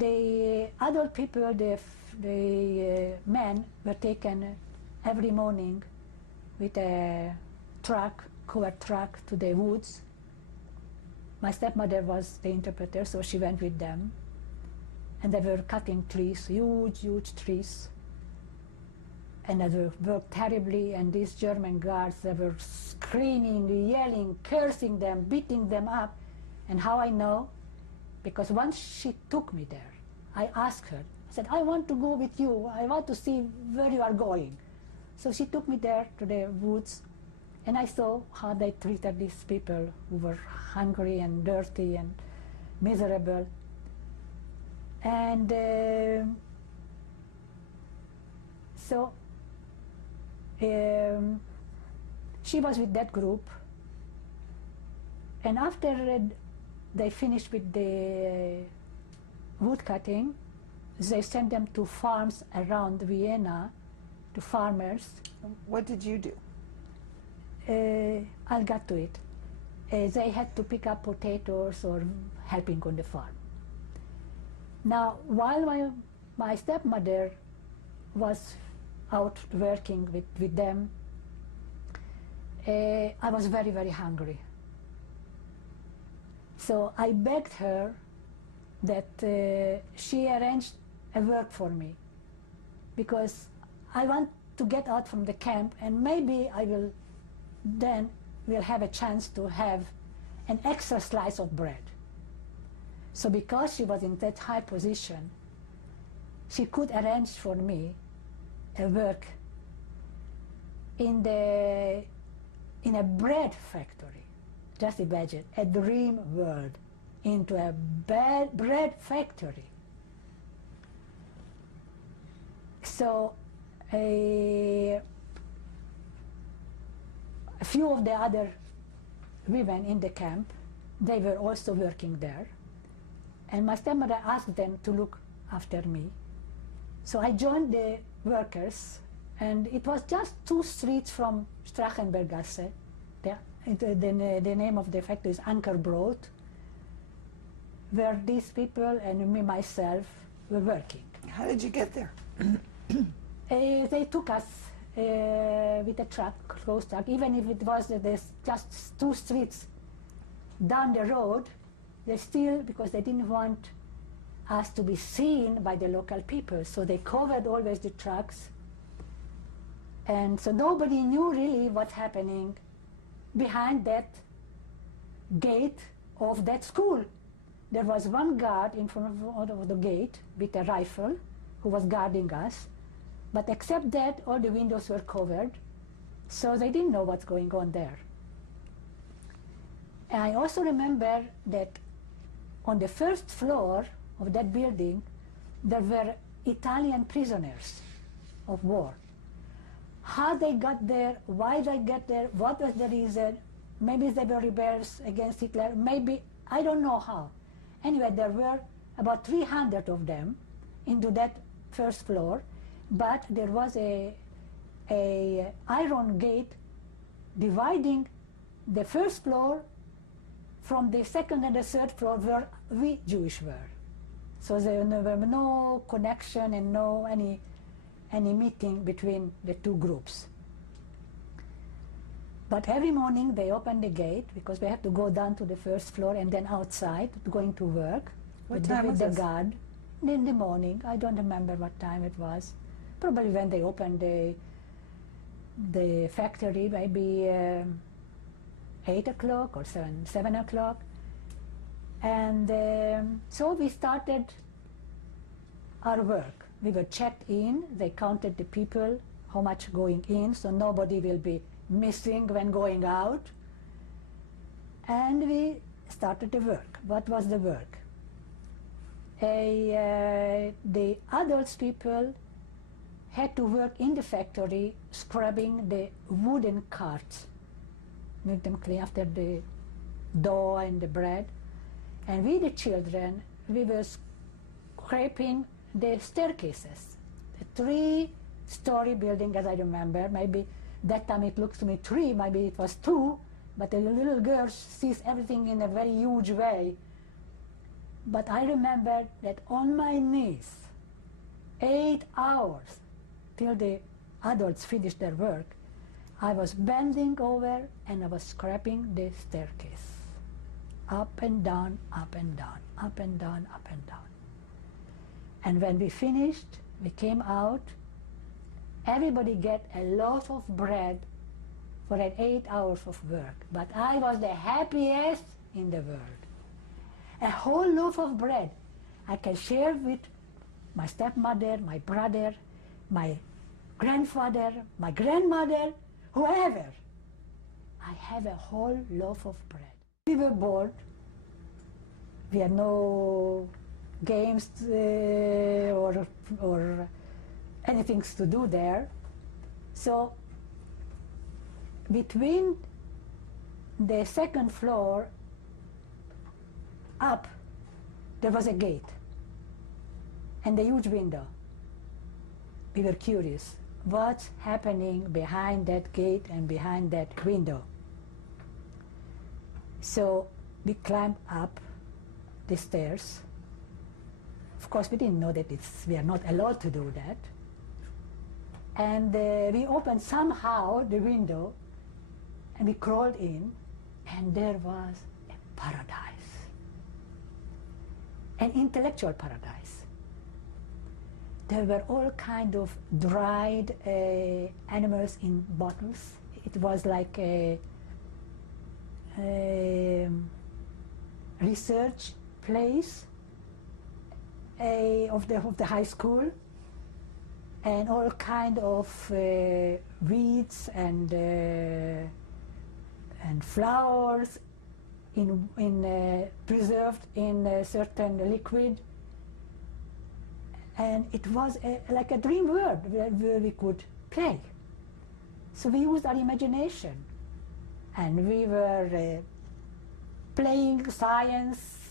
the adult people, the men, were taken every morning with a truck, covered truck, to the woods. My stepmother was the interpreter, so she went with them. And they were cutting trees, huge, huge trees. And they worked terribly, and these German guards, they were screaming, yelling, cursing them, beating them up. And how I know? Because once she took me there, I asked her, I said, I want to go with you, I want to see where you are going. So she took me there to the woods, and I saw how they treated these people who were hungry and dirty and miserable. And so she was with that group, and after they finished with the wood cutting, they sent them to farms around Vienna, to farmers. What did you do? I'll get to it. They had to pick up potatoes or helping on the farm. Now, while my stepmother was out working with them, I was very, very hungry. So I begged her that she arranged a work for me, because I want to get out from the camp, and maybe I will then will have a chance to have an extra slice of bread. So because she was in that high position, she could arrange for me a work in a bread factory. Just imagine, a dream world, into a bread factory. So a few of the other women in the camp, they were also working there. And my stepmother asked them to look after me. So I joined the workers, and it was just 2 streets from Strachenberggasse. The name of the factory is Ankerbrot, where these people and me, myself, were working. How did you get there? They took us with a truck, closed truck, even if it was just 2 streets down the road. They still, because they didn't want us to be seen by the local people, so they covered always the trucks. And so nobody knew really what's happening behind that gate of that school. There was one guard in front of the gate with a rifle who was guarding us, but except that, all the windows were covered, so they didn't know what's going on there. And I also remember that on the first floor of that building, there were Italian prisoners of war. How they got there, why they got there, what was the reason, maybe they were rebels against Hitler, maybe, I don't know how. Anyway, there were about 300 of them into that first floor, but there was a iron gate dividing the first floor from the second and the third floor where we Jewish were. So there were no connection and no any meeting between the 2 groups. But every morning they opened the gate, because we had to go down to the first floor and then outside going to work. What time was the this? guard in the morning. I don't remember what time it was. Probably when they opened the factory, maybe 8 o'clock or 7 o'clock. And so we started our work. We were checked in, they counted the people, how much going in, so nobody will be missing when going out. And we started the work. What was the work? The adults people had to work in the factory scrubbing the wooden carts, make them clean after the dough and the bread. And we, the children, we were scraping the staircases, the 3-story building, as I remember. Maybe that time it looks to me 3, maybe it was 2, but the little girl sees everything in a very huge way. But I remember that on my knees, 8 hours till the adults finished their work, I was bending over and I was scraping the staircase. Up and down, up and down, up and down, up and down. And when we finished, we came out, everybody get a loaf of bread for an 8 hours of work. But I was the happiest in the world. A whole loaf of bread I can share with my stepmother, my brother, my grandfather, my grandmother, whoever. I have a whole loaf of bread. We were bored. We had no games or anything to do there. So between the second floor up, there was a gate and a huge window. We were curious. What's happening behind that gate and behind that window? So we climbed up the stairs. Of course, we didn't know that we are not allowed to do that. And we opened somehow the window and we crawled in, and there was a paradise, an intellectual paradise. There were all kinds of dried animals in bottles. It was like a research place of the high school, and all kind of weeds and flowers preserved in a certain liquid. And it was like a dream world where we could play. So we used our imagination, and we were playing science,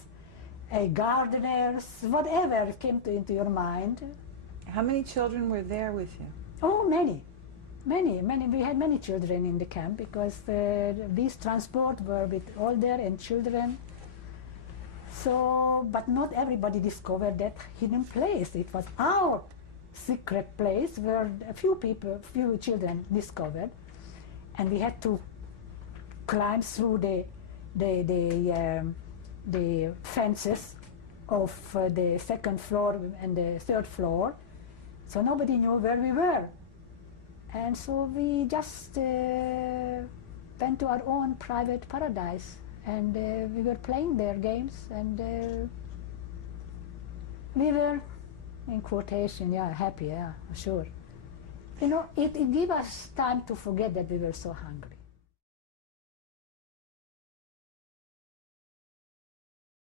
gardeners, whatever came into your mind. How many children were there with you? Oh, many. We had many children in the camp because these transports were with older and children. So, but not everybody discovered that hidden place. It was our secret place where few children discovered, and we had to climb through the fences of the second floor and the third floor, so nobody knew where we were. And so we just went to our own private paradise, and we were playing their games, and we were, in quotation, happy, sure. You know, it gave us time to forget that we were so hungry.